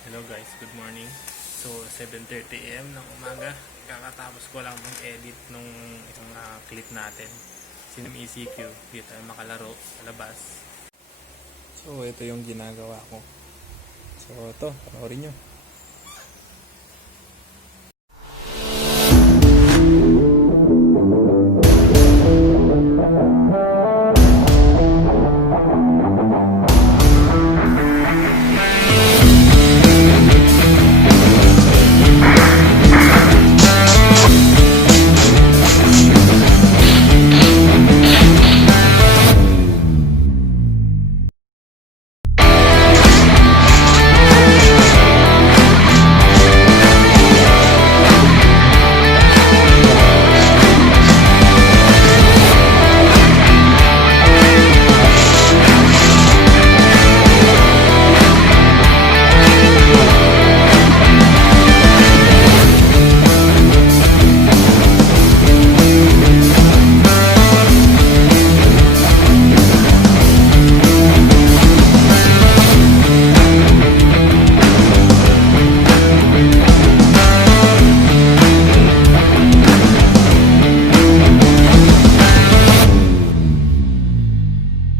Hello guys, good morning. So 7:30 AM ng umaga. Kakatapos ko lang mag-edit nung isang clip natin. Sinem ECQ, dito tayo makalaro sa labas. So ito yung ginagawa ko. So ito, panoorin nyo.